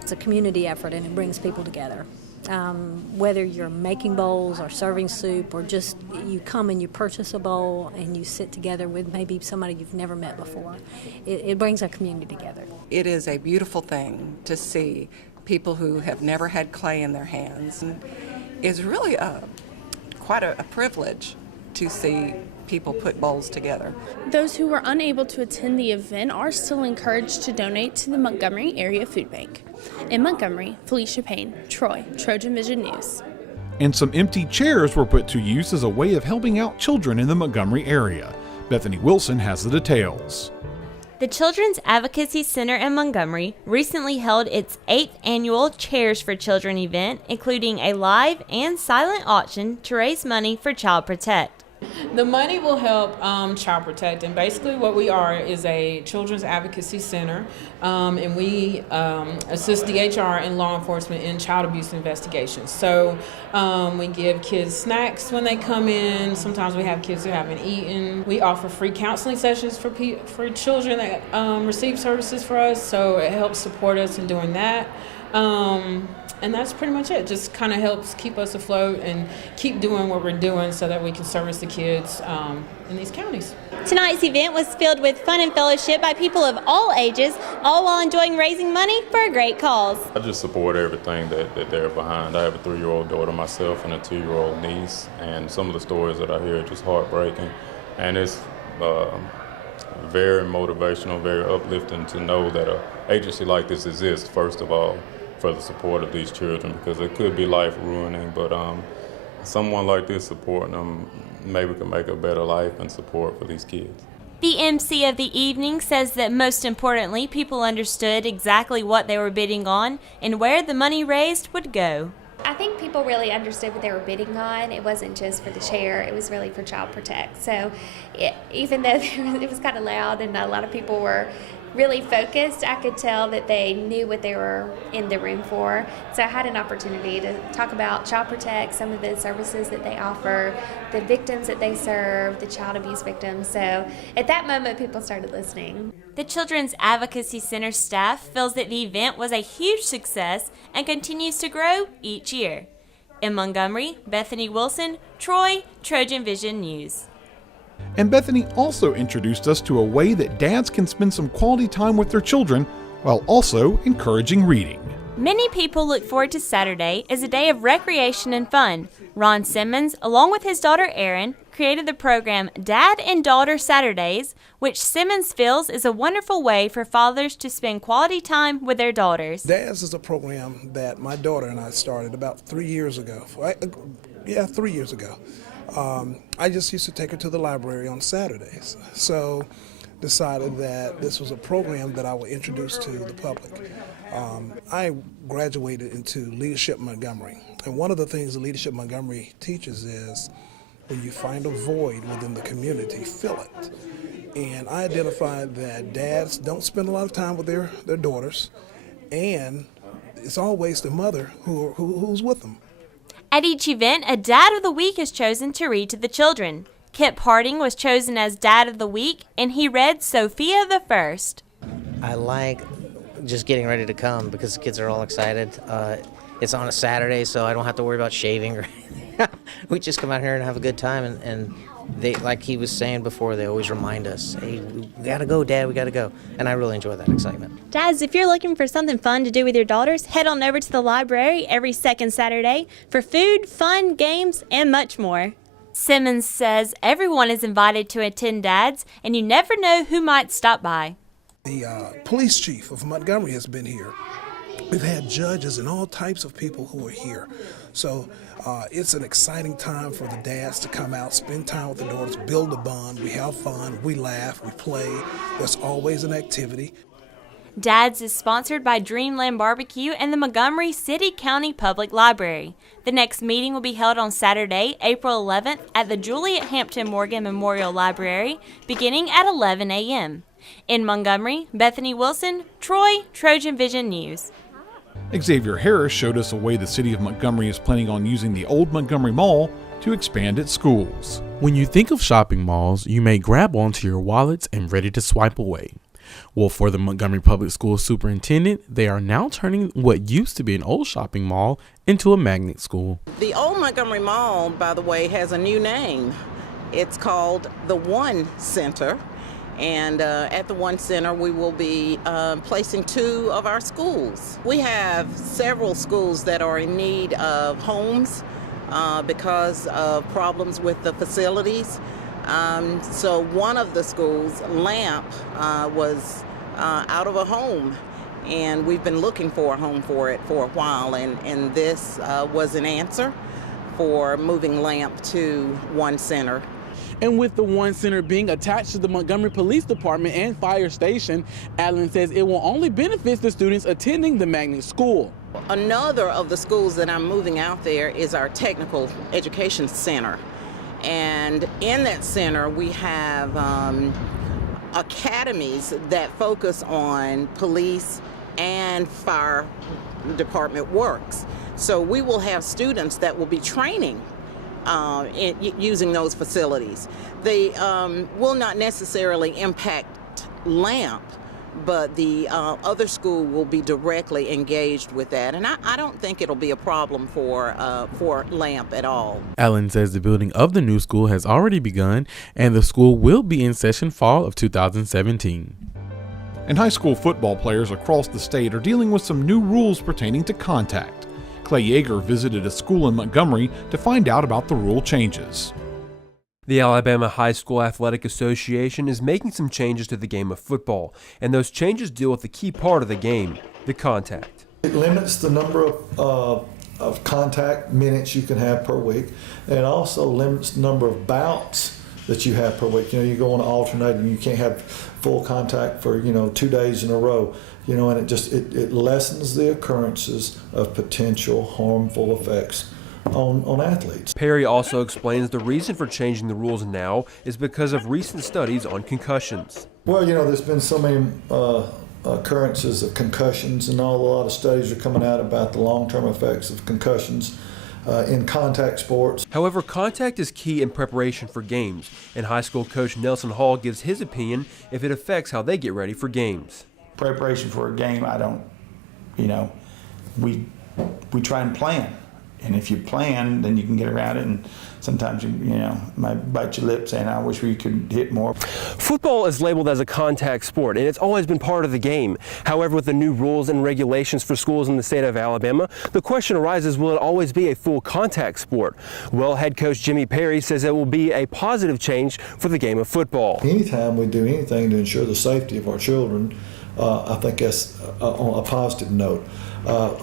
It's a community effort and it brings people together. Whether you're making bowls or serving soup or just you come and you purchase a bowl and you sit together with maybe somebody you've never met before, it brings a community together. It is a beautiful thing to see people who have never had clay in their hands. It's really quite a privilege to see people put bowls together. Those who were unable to attend the event are still encouraged to donate to the Montgomery Area Food Bank. In Montgomery, Felicia Payne, Troy, TrojanVision News. And some empty chairs were put to use as a way of helping out children in the Montgomery area. Bethany Wilson has the details. The Children's Advocacy Center in Montgomery recently held its 8th annual Chairs for Children event, including a live and silent auction to raise money for Child Protect. The money will help Child Protect, and basically what we are is a children's advocacy center, and we assist DHR and law enforcement in child abuse investigations. So we give kids snacks when they come in. Sometimes we have kids who haven't eaten. We offer free counseling sessions for children that receive services for us, so it helps support us in doing that. And that's pretty much it. Just kind of helps keep us afloat and keep doing what we're doing so that we can service the kids in these counties. Tonight's event was filled with fun and fellowship by people of all ages, all while enjoying raising money for a great cause. I just support everything that they're behind. I have a 3-year-old daughter myself and a 2-year-old niece, and some of the stories that I hear are just heartbreaking. And it's very motivational, very uplifting to know that an agency like this exists, first of all, for the support of these children, because it could be life ruining, but someone like this supporting them maybe can make a better life and support for these kids. The MC of the evening says that most importantly, people understood exactly what they were bidding on and where the money raised would go. I think people really understood what they were bidding on. It wasn't just for the chair, it was really for Child Protect. So even though it was kind of loud and a lot of people were really focused. I could tell that they knew what they were in the room for. So I had an opportunity to talk about Child Protect, some of the services that they offer, the victims that they serve, the child abuse victims. So at that moment, people started listening. The Children's Advocacy Center staff feels that the event was a huge success and continues to grow each year. In Montgomery, Bethany Wilson, Troy, Trojan Vision News. And Bethany also introduced us to a way that dads can spend some quality time with their children while also encouraging reading. Many people look forward to Saturday as a day of recreation and fun. Ron Simmons, along with his daughter Erin, created the program Dad and Daughter Saturdays, which Simmons feels is a wonderful way for fathers to spend quality time with their daughters. Dads is a program that my daughter and I started about 3 years ago. 3 years ago. I just used to take her to the library on Saturdays. So decided that this was a program that I would introduce to the public. I graduated into Leadership Montgomery. And one of the things that Leadership Montgomery teaches is when you find a void within the community, fill it. And I identified that dads don't spend a lot of time with their daughters, and it's always the mother who's with them. At each event, a Dad of the Week is chosen to read to the children. Kip Harding was chosen as Dad of the Week, and he read Sophia the First. I like just getting ready to come because the kids are all excited. It's on a Saturday, so I don't have to worry about shaving or anything. We just come out here and have a good time, and they, like he was saying before, they always remind us, hey, we gotta go, Dad, we gotta go. And I really enjoy that excitement. Dads, if you're looking for something fun to do with your daughters, head on over to the library every second Saturday for food, fun, games, and much more. Simmons says everyone is invited to attend Dads, and you never know who might stop by. The police chief of Montgomery has been here. We've had judges and all types of people who are here. So it's an exciting time for the dads to come out, spend time with the daughters, build a bond. We have fun, we laugh, we play. There's always an activity. Dads is sponsored by Dreamland Barbecue and the Montgomery City County Public Library. The next meeting will be held on Saturday, April 11th at the Juliet Hampton Morgan Memorial Library, beginning at 11 a.m. In Montgomery, Bethany Wilson, Troy, Trojan Vision News. Xavier Harris showed us a way the city of Montgomery is planning on using the old Montgomery Mall to expand its schools. When you think of shopping malls, you may grab onto your wallets and ready to swipe away. Well, for the Montgomery Public Schools superintendent, they are now turning what used to be an old shopping mall into a magnet school. The old Montgomery Mall, by the way, has a new name. It's called the One Center. And at the One Center, we will be placing 2 of our schools. We have several schools that are in need of homes because of problems with the facilities. So one of the schools, Lamp, was out of a home, and we've been looking for a home for it for a while, and this was an answer for moving Lamp to One Center. And with the One Center being attached to the Montgomery Police Department and Fire Station, Allen says it will only benefit the students attending the magnet school. Another of the schools that I'm moving out there is our Technical Education Center. And in that center, we have academies that focus on police and fire department works. So we will have students that will be training using those facilities. They will not necessarily impact LAMP, but the other school will be directly engaged with that. And I don't think it'll be a problem for LAMP at all. Allen says the building of the new school has already begun, and the school will be in session fall of 2017. And high school football players across the state are dealing with some new rules pertaining to contact. Clay Yeager visited a school in Montgomery to find out about the rule changes. The Alabama High School Athletic Association is making some changes to the game of football, and those changes deal with the key part of the game, the contact. It limits the number of contact minutes you can have per week, and it also limits the number of bouts that you have per week. You go on an alternate and you can't have full contact for 2 days in a row. And it lessens the occurrences of potential harmful effects on athletes. Perry also explains the reason for changing the rules now is because of recent studies on concussions. Well, there's been so many occurrences of concussions, and a lot of studies are coming out about the long-term effects of concussions in contact sports. However, contact is key in preparation for games, and high school coach Nelson Hall gives his opinion if it affects how they get ready for games. Preparation for a game, we try and plan. And if you plan, then you can get around it, and sometimes you might bite your lip saying, I wish we could hit more. Football is labeled as a contact sport, and it's always been part of the game. However, with the new rules and regulations for schools in the state of Alabama, the question arises, will it always be a full contact sport? Well, head coach Jimmy Perry says it will be a positive change for the game of football. Anytime we do anything to ensure the safety of our children, I think that's on a positive note.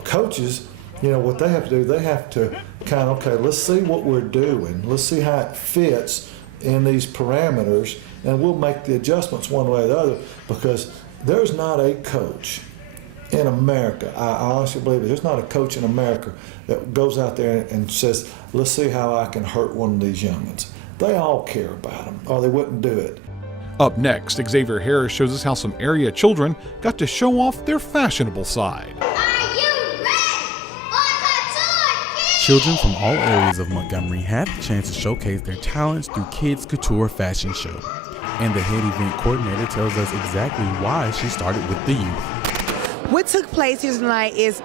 Coaches, what they have to do, they have to let's see what we're doing. Let's see how it fits in these parameters, and we'll make the adjustments one way or the other, because there's not a coach in America, I honestly believe it, there's not a coach in America that goes out there and says, let's see how I can hurt one of these youngins. They all care about them, or they wouldn't do it. Up next, Xavier Harris shows us how some area children got to show off their fashionable side. Children from all areas of Montgomery had the chance to showcase their talents through Kids Couture Fashion Show. And the head event coordinator tells us exactly why she started with the youth. What took place here tonight is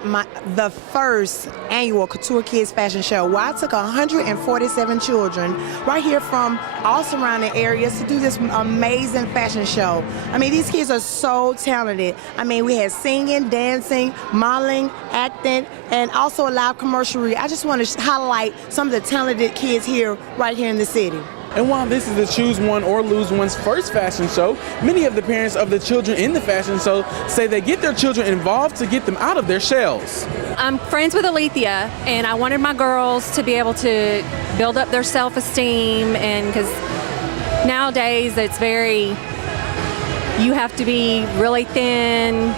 the first annual Couture Kids Fashion Show, where I took 147 children right here from all surrounding areas to do this amazing fashion show. These kids are so talented. We had singing, dancing, modeling, acting, and also a live commercial reel. I just want to highlight some of the talented kids here right here in the city. And while this is the Choose One or Lose One's first fashion show, many of the parents of the children in the fashion show say they get their children involved to get them out of their shells. I'm friends with Alethea, and I wanted my girls to be able to build up their self-esteem, and because nowadays it's you have to be really thin.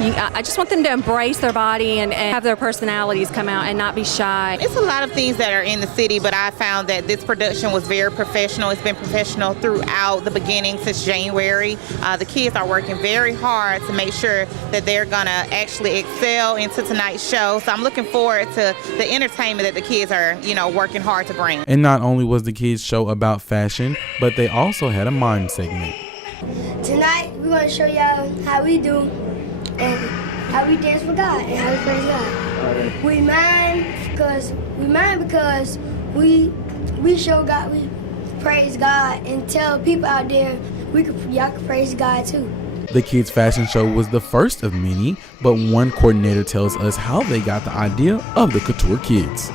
I just want them to embrace their body and have their personalities come out and not be shy. It's a lot of things that are in the city, but I found that this production was very professional. It's been professional throughout the beginning since January. The kids are working very hard to make sure that they're going to actually excel into tonight's show. So I'm looking forward to the entertainment that the kids are, working hard to bring. And not only was the kids' show about fashion, but they also had a mime segment. Tonight, we're going to show y'all how we do and how we dance for God and how we praise God. We mime because we show God, we praise God, and tell people out there y'all can praise God too. The kids' fashion show was the first of many, but one coordinator tells us how they got the idea of the Couture Kids.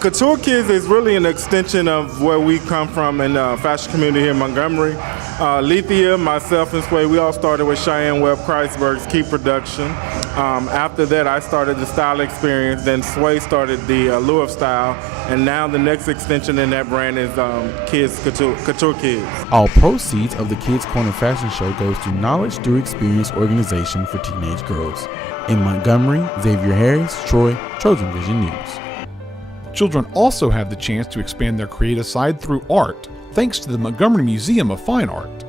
Couture Kids is really an extension of where we come from in the fashion community here in Montgomery. Lethea, myself, and Sway, we all started with Cheyenne Webb Kreisberg's Key Production. After that, I started the Style Experience, then Sway started the Allure of Style, and now the next extension in that brand is Couture Kids. All proceeds of the Kids Corner Fashion Show goes to Knowledge Through Experience organization for teenage girls. In Montgomery, Xavier Harris, Troy, TrojanVision News. Children also have the chance to expand their creative side through art, thanks to the Montgomery Museum of Fine Art.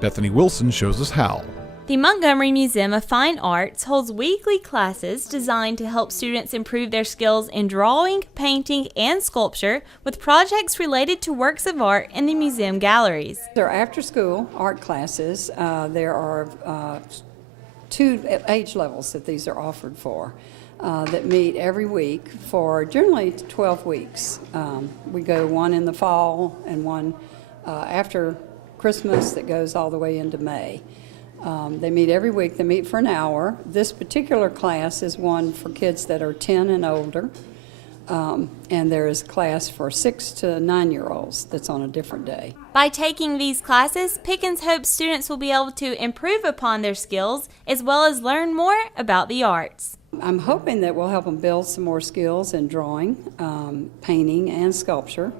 Bethany Wilson shows us how. The Montgomery Museum of Fine Arts holds weekly classes designed to help students improve their skills in drawing, painting, and sculpture with projects related to works of art in the museum galleries. There are after-school art classes. There are 2 age levels that these are offered for. That meet every week for generally 12 weeks. We go one in the fall and one after Christmas that goes all the way into May. They meet every week. They meet for an hour. This particular class is one for kids that are 10 and older, and there is a class for 6 to 9-year-olds that's on a different day. By taking these classes, Pickens hopes students will be able to improve upon their skills as well as learn more about the arts. I'm hoping that we'll help them build some more skills in drawing, painting, and sculpture,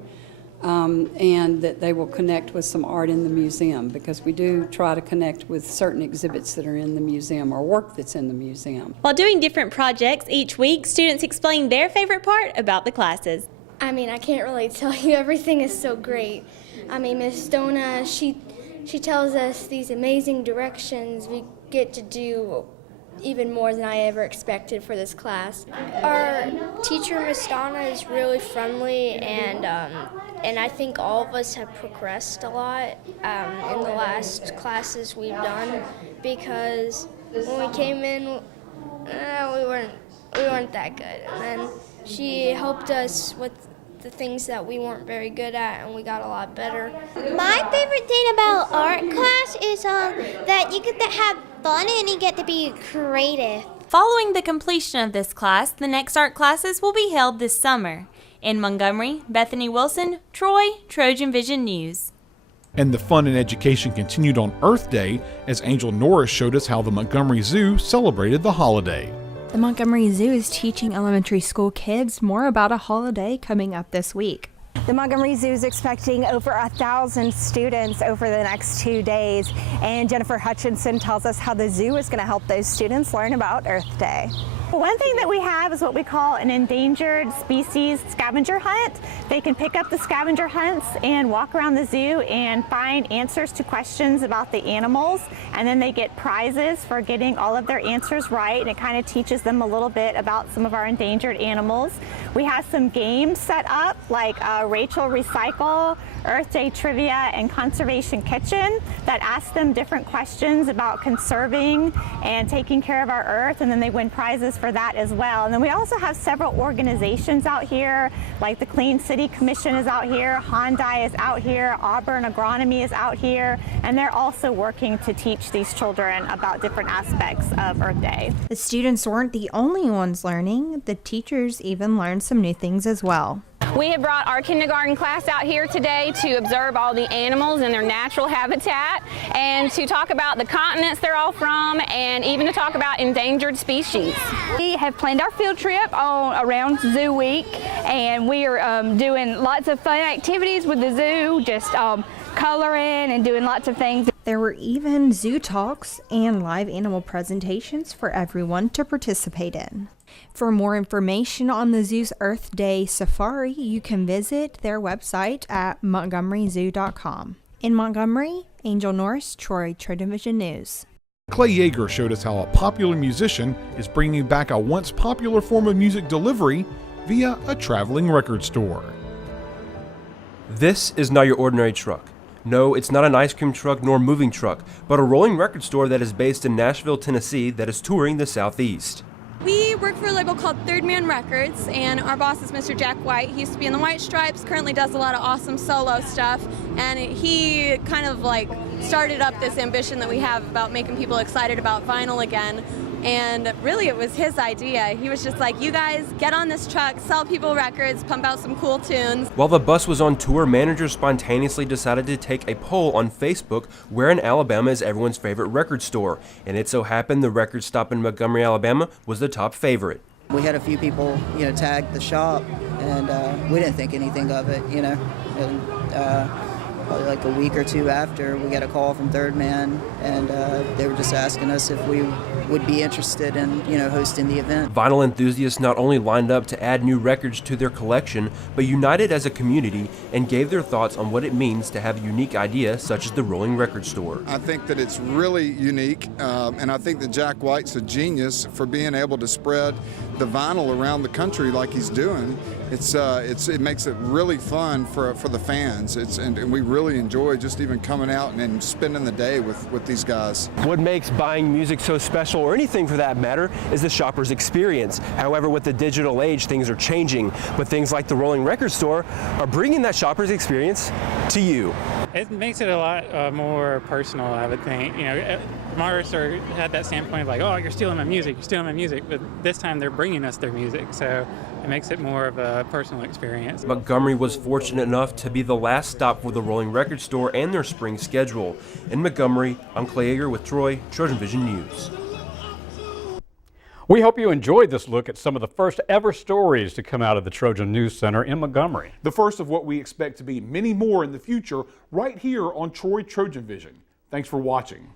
and that they will connect with some art in the museum, because we do try to connect with certain exhibits that are in the museum or work that's in the museum. While doing different projects each week, students explain their favorite part about the classes. I can't really tell you. Everything is so great. Miss Stona, she tells us these amazing directions. We get to do even more than I ever expected for this class. Our teacher, Miss Donna, is really friendly, and I think all of us have progressed a lot in the last classes we've done, because when we came in, we weren't that good, and then she helped us with the things that we weren't very good at, and we got a lot better. My favorite thing about art class is that you get to have fun and you get to be creative. Following the completion of this class, the next art classes will be held this summer. In Montgomery, Bethany Wilson, Troy, Trojan Vision News. And the fun and education continued on Earth Day as Angel Norris showed us how the Montgomery Zoo celebrated the holiday. The Montgomery Zoo is teaching elementary school kids more about a holiday coming up this week. The Montgomery Zoo is expecting over 1,000 students over the next 2 days, and Jennifer Hutchinson tells us how the zoo is going to help those students learn about Earth Day. One thing that we have is what we call an endangered species scavenger hunt. They can pick up the scavenger hunts and walk around the zoo and find answers to questions about the animals, and then they get prizes for getting all of their answers right, and it kind of teaches them a little bit about some of our endangered animals. We have some games set up like Rachel Recycle, Earth Day Trivia, and Conservation Kitchen that ask them different questions about conserving and taking care of our Earth, and then they win prizes for that as well. And then we also have several organizations out here, like the Clean City Commission is out here, Hyundai is out here, Auburn Agronomy is out here, and they're also working to teach these children about different aspects of Earth Day. The students weren't the only ones learning. The teachers even learned some new things as well. We have brought our kindergarten class out here today to observe all the animals in their natural habitat and to talk about the continents they're all from, and even to talk about endangered species. We have planned our field trip around Zoo Week, and we are doing lots of fun activities with the zoo, just coloring and doing lots of things. There were even zoo talks and live animal presentations for everyone to participate in. For more information on the zoo's Earth Day Safari, you can visit their website at montgomeryzoo.com. In Montgomery, Angel Norris, Troy, TrojanVision News. Clay Yeager showed us how a popular musician is bringing back a once popular form of music delivery via a traveling record store. This is not your ordinary truck. No, it's not an ice cream truck nor moving truck, but a rolling record store that is based in Nashville, Tennessee that is touring the Southeast. We work for a label called Third Man Records, and our boss is Mr. Jack White. He used to be in the White Stripes, currently does a lot of awesome solo stuff, and he kind of like started up this ambition that we have about making people excited about vinyl again. And really, it was his idea. He was just like, you guys get on this truck, sell people records, pump out some cool tunes. While the bus was on tour, managers spontaneously decided to take a poll on Facebook where in Alabama is everyone's favorite record store. And it so happened the record stop in Montgomery, Alabama was the top favorite. We had a few people, tag the shop, and we didn't think anything of it, And probably like a week or two after, we got a call from Third Man, and they were just asking us if we would be interested in, hosting the event. Vinyl enthusiasts not only lined up to add new records to their collection, but united as a community and gave their thoughts on what it means to have a unique idea such as the rolling record store. I think that it's really unique, and I think that Jack White's a genius for being able to spread the vinyl around the country like he's doing. It makes it really fun for the fans. And we really enjoy just even coming out and spending the day with these guys. What makes buying music so special, or anything for that matter, is the shopper's experience. However, with the digital age, things are changing, but things like the rolling record store are bringing that shopper's experience to you. It makes it a lot more personal, I would think. Artists had that standpoint of like, oh, you're stealing my music, but this time they're bringing us their music, so it makes it more of a personal experience. Montgomery was fortunate enough to be the last stop for the rolling record store and their spring schedule. In Montgomery, I'm Clay Yeager with Troy, Trojan Vision News. We hope you enjoyed this look at some of the first ever stories to come out of the Trojan News Center in Montgomery. The first of what we expect to be many more in the future right here on Troy Trojan Vision. Thanks for watching.